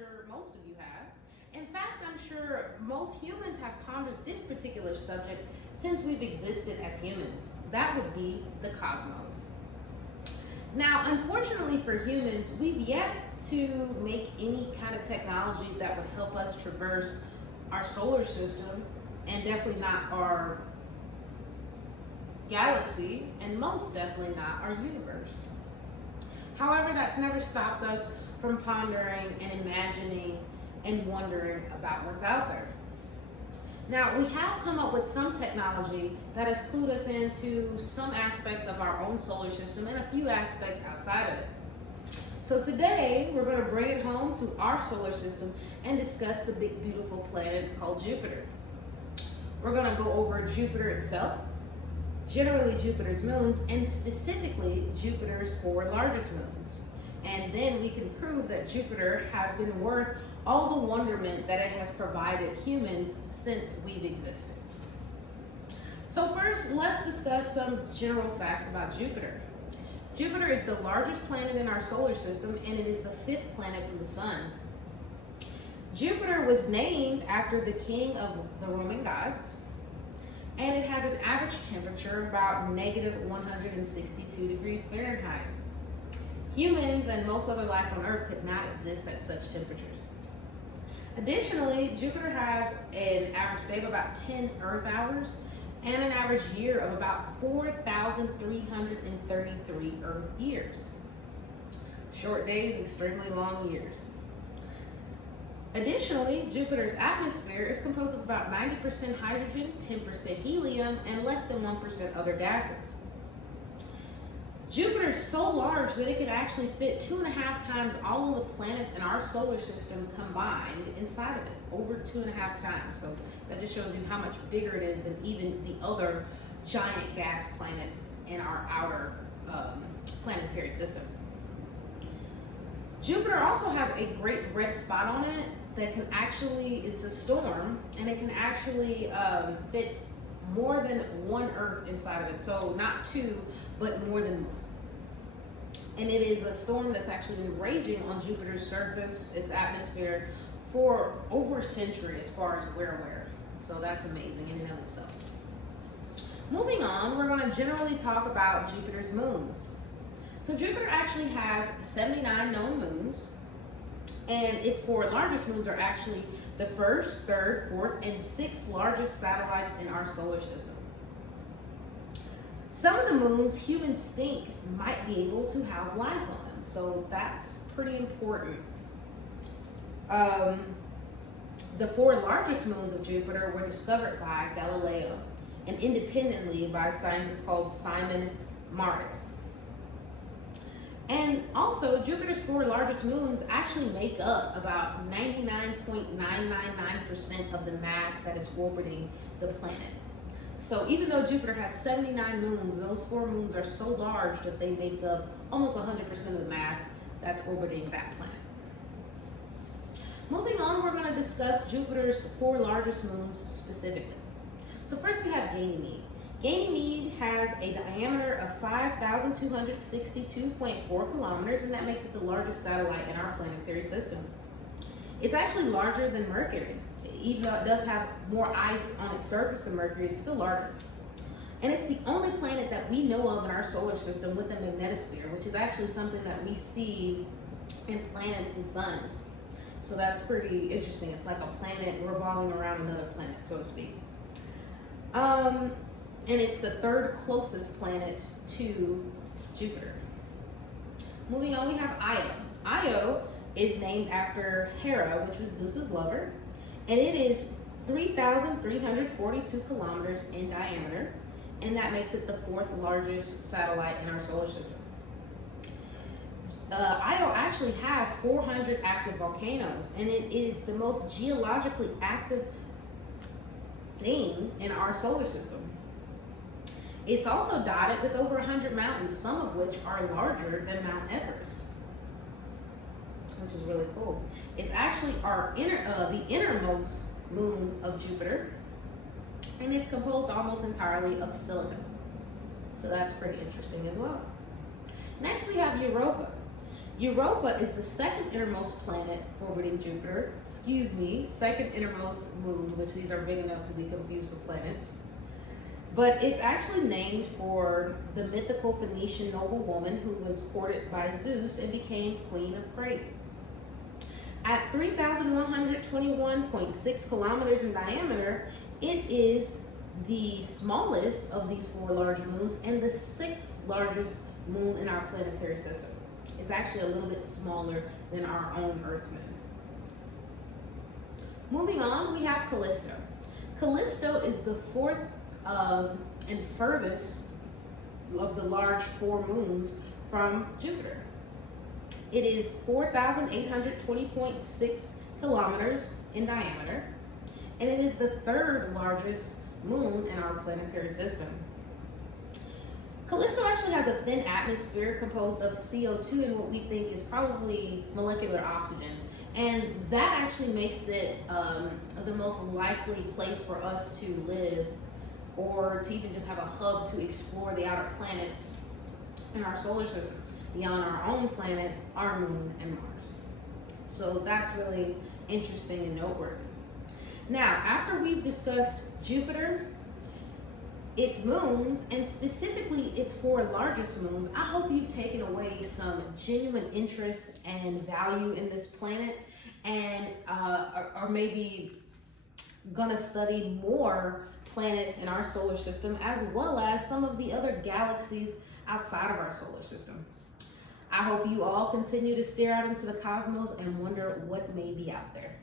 sure most of you have. In fact, I'm sure most humans have pondered this particular subject since we've existed as humans. That would be the cosmos. Now, unfortunately for humans, we've yet to make any kind of technology that would help us traverse our solar system, and definitely not our galaxy, and most definitely not our universe. However, that's never stopped us from pondering and imagining and wondering about what's out there. Now, we have come up with some technology that has clued us into some aspects of our own solar system and a few aspects outside of it. So today, we're going to bring it home to our solar system and discuss the big, beautiful planet called Jupiter. We're going to go over Jupiter itself, generally Jupiter's moons, and specifically Jupiter's 4 largest moons. And then we can prove that Jupiter has been worth all the wonderment that it has provided humans since we've existed. So first, let's discuss some general facts about Jupiter. Jupiter is the largest planet in our solar system, and it is the 5th planet from the sun. Jupiter was named after the king of the Roman gods, and it has an average temperature of about negative 162 degrees Fahrenheit. Humans and most other life on Earth could not exist at such temperatures. Additionally, Jupiter has an average day of about 10 Earth hours and an average year of about 4,333 Earth years. Short days, extremely long years. Additionally, Jupiter's atmosphere is composed of about 90% hydrogen, 10% helium, and less than 1% other gases. Jupiter is so large that it could actually fit 2.5 times all of the planets in our solar system combined inside of it, over 2.5 times. So that just shows you how much bigger it is than even the other giant gas planets in our outer planetary system. Jupiter also has a great red spot on it that can actually, it's a storm, and it can actually fit more than one Earth inside of it. So not 2, but more than 1. And it is a storm that's actually been raging on Jupiter's surface, its atmosphere, for over a century as far as we're aware. So that's amazing in and of itself. Moving on, we're going to generally talk about Jupiter's moons. So Jupiter actually has 79 known moons, and its 4 largest moons are actually the 1st, 3rd, 4th, and 6th largest satellites in our solar system. Some of the moons humans think might be able to house life on them, so that's pretty important. The 4 largest moons of Jupiter were discovered by Galileo and independently by scientists called Simon Martis. And also, Jupiter's 4 largest moons actually make up about 99.999% of the mass that is orbiting the planet. So even though Jupiter has 79 moons, those 4 moons are so large that they make up almost 100% of the mass that's orbiting that planet. Moving on, we're going to discuss Jupiter's 4 largest moons specifically. So first we have Ganymede. Ganymede has a diameter of 5,262.4 kilometers, and that makes it the largest satellite in our planetary system. It's actually larger than Mercury. Even though it does have more ice on its surface than Mercury, it's still larger. And it's the only planet that we know of in our solar system with a magnetosphere, which is actually something that we see in planets and suns. So that's pretty interesting. It's like a planet revolving around another planet, so to speak. And it's the 3rd closest planet to Jupiter. Moving on, we have Io. Io is named after Hera, which was Zeus's lover. And it is 3,342 kilometers in diameter, and that makes it the 4th largest satellite in our solar system. Io actually has 400 active volcanoes, and it is the most geologically active thing in our solar system. It's also dotted with over 100 mountains, some of which are larger than Mount Everest, which is really cool. It's actually the innermost moon of Jupiter, and it's composed almost entirely of silicon. So that's pretty interesting as well. Next, we have Europa. Europa is the second innermost planet orbiting Jupiter. Second innermost moon, which these are big enough to be confused with planets. But it's actually named for the mythical Phoenician noblewoman who was courted by Zeus and became Queen of Crete. At 3,121.6 kilometers in diameter, it is the smallest of these four large moons and the sixth largest moon in our planetary system. It's actually a little bit smaller than our own Earth moon. Moving on, we have Callisto. Callisto is the fourth and furthest of the large four moons from Jupiter. It is 4,820.6 kilometers in diameter, and it is the third largest moon in our planetary system. Callisto actually has a thin atmosphere composed of CO2 and what we think is probably molecular oxygen. And that actually makes it the most likely place for us to live, or to even just have a hub to explore the outer planets in our solar system, beyond our own planet, our moon, and Mars. So that's really interesting and noteworthy. Now, after we've discussed Jupiter, its moons, and specifically its four largest moons, I hope you've taken away some genuine interest and value in this planet, and are maybe gonna study more planets in our solar system, as well as some of the other galaxies outside of our solar system. I hope you all continue to stare out into the cosmos and wonder what may be out there.